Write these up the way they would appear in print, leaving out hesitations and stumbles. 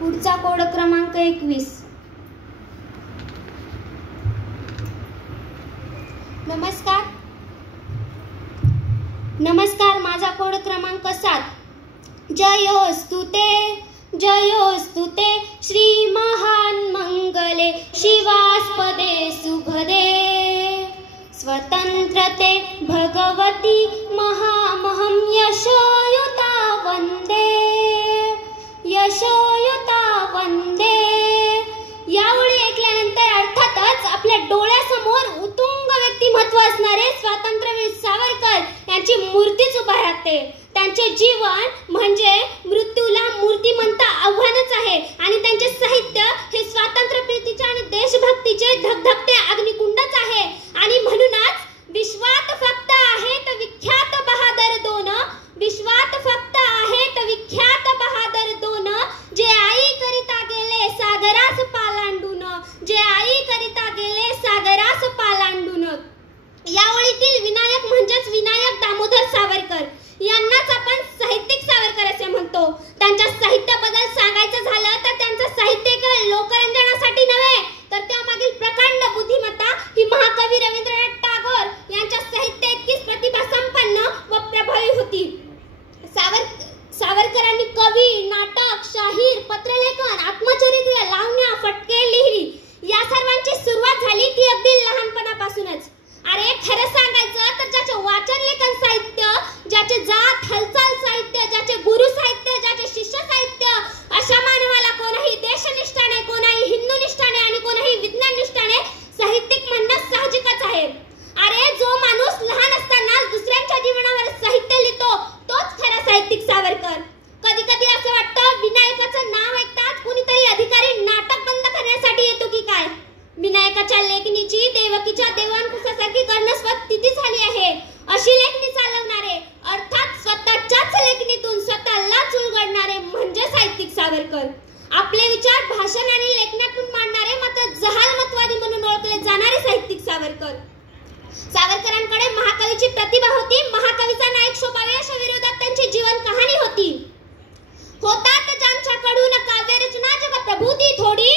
पुढचा कोड क्रमांक 21. नमस्कार, माझा कोड क्रमांक 7. जयोस्तु ते श्री महान मंगले शिवास्पदे शुभदे स्वतंत्रते भगवती महामहं यशोयुता वंदे. यावेळी ऐकल्यानंतर अर्थातच आपल्या डोळ्यासमोर उत्तुंग व्यक्तिमत्व असणारे स्वातंत्र्यवीर सावरकर यांची मूर्तीच उभा राहते. त्यांचे जीवन म्हणजे मृत्यूला मूर्तिमंत आव्हानच आहे आणि त्यांचे साहित्य हे स्वातंत्र्यप्रीतीचे आणि देशभक्तीचे धगधगते अग्निकुंडच आहे. आणि म्हणूनच विश्वात फक्त आहेत विख्यात बहादर दोन, विश्वात फक्त आहेत विख्यात बहादर दोन, जे आई करिता गेले सागरास पालांडून, जे आई करिता गेले सागरास पालांडून. यावळीतील विनायक म्हणजेच विनायक दामोदर सावरकर यांनाच आपण साहित्यिक सावरकर असे म्हणतो. त्यांच्या साहित्याबद्दल सांगायचं झालं तर त्यांचं साहित्य केवळ लोकरंजनासाठी नव्हे तर त्यामागील प्रकांड बुद्धिमत्ता ही महाकवी रवींद्रनाथ टागोर यांच्या साहित्य इतकीच प्रतिभा संपन्न व प्रभावी होती. सावरकरांनी कवी, नाटक, शाहीर, पत्रलेखन, आत्मचरित्र, लावण्या, फटके, लिहिरी या सर्वांची सुरुवात झाली ती अगदी लहानपणापासूनच. अरे खरं सांगायचं तर ज्याचे वाचन लेखन साहित्य, ज्याचे जात हालचाल साहित्य, ज्याचे गुरु साहित्य, ज्याचे शिष्य साहित्य, अशा मानवाला कोणाही देशनिष्ठाने, कोणाही हिंदुनिष्ठाने आणि कोणाही विज्ञाननिष्ठाने साहित्यिक म्हणणं साहजिकच आहे. अरे जो माणूस लहान असताना दुसऱ्यांच्या जीवनावर साहित्य लिहितो तोच खरा साहित्यिक सावरकर. कधी कधी असं वाटतं विनायकाचं नाव ऐकताच कुणीतरी अधिकारी नाटक बंद करण्यासाठी येतो की काय. विनायकाच्या लेखणीची देवकीच्या देवांकुशासारखी कर्णस्वत स्थिती झाली आहे. अशी लेखणी चालवणारे अर्थात स्वतःच्याच लेखणीतून स्वतःला उलगडणारे म्हणजे साहित्यिक सावरकर. आपले विचार भाषण आणि लेखनातून मांडणारे मात्र जहालमतवादी म्हणून ओळखले जाणारे साहित्यिक सावरकर. सावरकरांकडे महाकवीची प्रतिभा होती. महाकवीचा नायक शोभावे अशा विरोधात त्यांची जीवन कहाणी होती. होतात ज्यांच्याकडून काव्यरचना जग प्रभूती थोडी,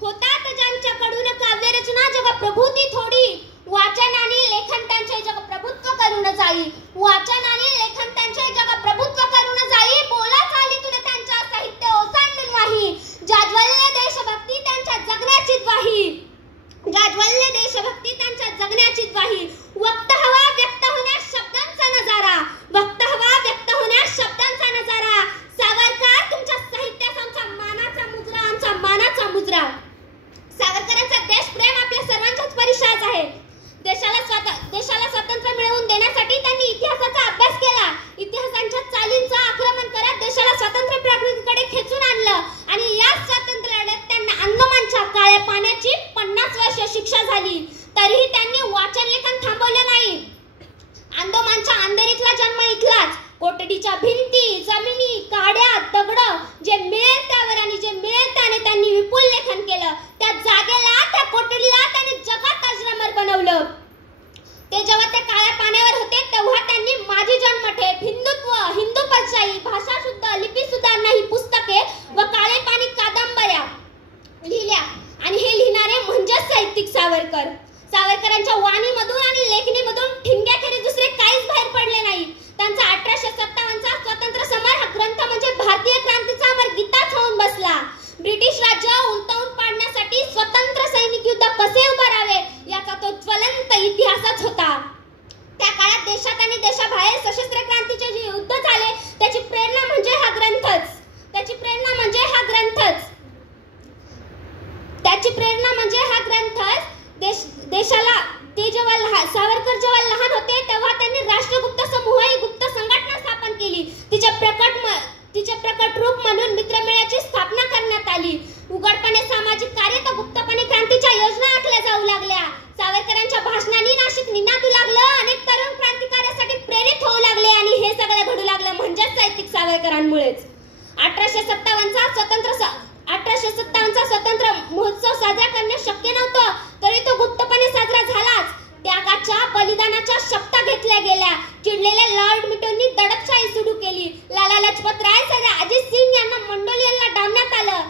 होतात ज्यांच्याकडून काव्यरचना जग प्रभूती थोडी, वाचन आणि लेखन त्यांचे जग प्रभुत्व करून जाई, वाचन आणि लेखन त्यांचे जग प्रभुत्व करून जाई, बोला चालीतून त्यांच्या साहित्य ओसांडून वाही, जाज्वल्य देशभक्ती त्यांच्या जगण्याची द्वाही, जाज्वल्य देशभक्ती त्यांच्या जगण्याची द्वाही. वक्त हवा व्यक्त होण्यास शब्दांचा नजारा, वक्त हवा व्यक्त होण्यास शब्दांचा नजारा. सावरकर तुमच्या साहित्यात आमचा मानाचा मुजरा, आमचा मानाचा मुजरा. सावरकरांचा देशप्रेम आपल्या सर्वांच्याच परिचयाचा आहे. देशाला स्वातंत्र्य मिळवून देण्यासाठी त्यांनी इतिहासाचा अभ्यास केला. इतिहासाच्या चालींचं आक्रमण करत देशाला स्वातंत्र्य प्रक्रियेकडे खेचून आणलं आणि या स्वातंत्र्य लढ्यात त्यांना अंदमानच्या काळ्या पाण्याची 50 वर्ष शिक्षा झाली. तरीही त्यांनी वाचन लेखन थांबवलं नाही. अंदमानच्या अंधेरीतला जन्म इथलाच. कोठडीच्या भिंती, जमिनी, काड्या, दगड जे मिळेल त्यावर आणि जे मिळेल त्याने त्यांनी विपुल लेखन केलं. त्या जागेला, त्या कोठडीला त्यांनी जगात अजरामर बनवलं. ते जेव्हा त्या काळ्या पाण्यावर होते तेव्हा त्यांनी माझी जन्मठेप, हिंदुत्व, हिंदू परशाई, भाषा शुद्ध, लिपी सुधारणा ही पुस्तके व काळे पाणी कादंबऱ्या लिहिल्या. आणि हे लिहिणारे म्हणजेच साहित्यिक सावरकर. सावरकरांच्या वाणीमधून आणि लेखणीमधून ठिणग्याखेरीज दुसरे काहीच बाहेर पडले नाही. त्यांचा 1857चा स्वातंत्र्य समर हा ग्रंथ म्हणजे भारतीय क्रांतीचा अमर गीताच होऊन बसला. ब्रिटिश राज्य उलटवून पाडण्यासाठी स्वतंत्र सैनिक युद्ध कसे उभारावे याचा तो ज्वलंत इतिहासच होता. त्या काळात देशात आणि देशाबाहेर सशस्त्र क्रांतीचे जे युद्ध झाले त्याची प्रेरणा म्हणजे हा ग्रंथच. त्याची प्रेरणा म्हणजे हा ग्रंथच. त्याची प्रेरणा म्हणजे हा ग्रंथच. देशाला ते जेव्हा सावरकर जेव्हा लहान होते तेव्हा त्यांनी राष्ट्रगुप्त समूह ही गुप्त संघटना स्थापन केली. तिचे प्रकट रूप म्हणून मित्रमेळ्याची स्थापना करण्यात आली. उघडपणे सामाजिक कार्य तर गुप्तपणे क्रांतीच्या योजना आखल्या जाऊ लागल्या. सावरकरांच्या भाषणांनी नाशिक निनादू लागलं. अनेक तरुण क्रांतिकार्यासाठी प्रेरित होऊ लागले आणि हे सगळं घडू लागलं म्हणजेच साहित्यिक सावरकरांमुळेच. 1857चा स्वतंत्र महोत्सव साजरा करणे शक्य नव्हतं तरी तो गुप्तपणे साजरा झालाच. त्यागाच्या बलिदानाच्या शपथा घेतल्या गेल्या. चिडलेल्या लॉर्ड मिटोंनी दडपशाही सुरू केली. लाला लजपत राय, सरदार अजित सिंग यांना मंडोलियनला डांबण्यात आलं.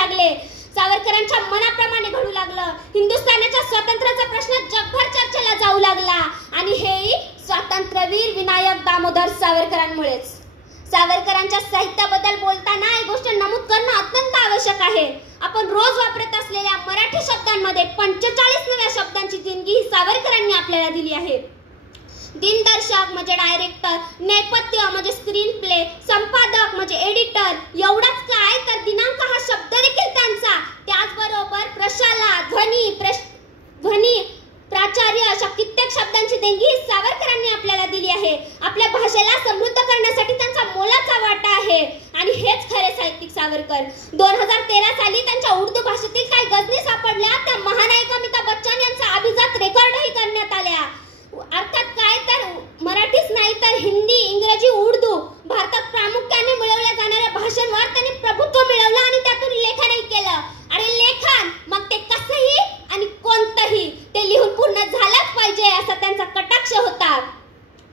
लागले. सावरकरांच्या मनाप्रमाणे घडू लागलं. हिंदुस्थानाच्या स्वातंत्र्याचा प्रश्न जगभर चर्चेला जाऊ लागला आणि हेही स्वातंत्र्यवीर विनायक दामोदर सावरकरांमुळेच. सावरकरांच्या साहित्याबद्दल बोलताना एक गोष्ट नमूद करणं अत्यंत आवश्यक आहे. आपण रोज वापरत असलेल्या मराठी शब्दांमध्ये 45 नव्या शब्दांची देणगी ही सावरकरांनी आपल्याला दिली आहे. दिनदर्शक म्हणजे डायरेक्टर, नेपथ्य म्हणजे स्क्रीन प्ले, संपादक म्हणजे एडिटर, एवढाच काय तर दिनांक हा शब्द देखील त्यांचा. त्याचबरोबर प्रशाला, ध्वनी, प्राचार्य अशा कित्येक शब्दांची देणगी ही सावरकरांनी आपल्याला दिली आहे. आपल्या भाषेला समृद्ध करण्यासाठी त्यांचा मोलाचा वाटा आहे आणि हेच खरे साहित्यिक सावरकर. 2013 साली त्यांच्या उर्दू भाषेतील काही गझनी सापडल्या. त्या महानायिका अमिताभ बच्चन यांचा अभिजात रेकॉर्डही करण्यात आल्या. अर्थात काय तर मराठीच नाही तर हिंदी, इंग्रजी, उर्दू भारतात प्रामुख्याने मिळवल्या जाणाऱ्या भाषांवर त्यांनी प्रभुत्व मिळवलं आणि त्यातून लेखनही केलं. अरे लेखन मग ते कसंही आणि कोणतंही ते लिहून पूर्ण झालंच पाहिजे असा त्यांचा कटाक्ष होता.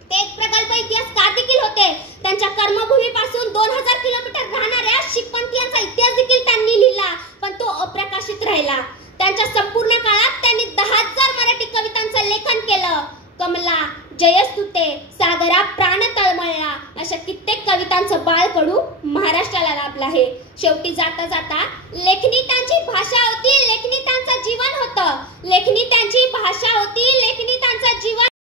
ते एक प्रगल्भ इतिहासकार देखील होते. त्यांच्या कर्मभूमीपासून 2000 किलोमीटर राहणाऱ्या शीखपंथीयांचा इतिहास देखील त्यांनी लिहिला, पण तो अप्रकाशित राहिला. त्यांच्या संपूर्ण काळात त्यांनी 10,000 मराठी कवितांचं लेखन केलं. कमला, जयस्तुते, सागरा प्राण तळमळला अशा कित्येक कवितांचं बाळकडू महाराष्ट्राला लाभलं आहे. शेवटी जाता जाता लेखनी त्यांची भाषा होती, लेखनी त्यांचं जीवन होतं. लेखनी त्यांची भाषा होती, लेखनी त्यांचं जीवन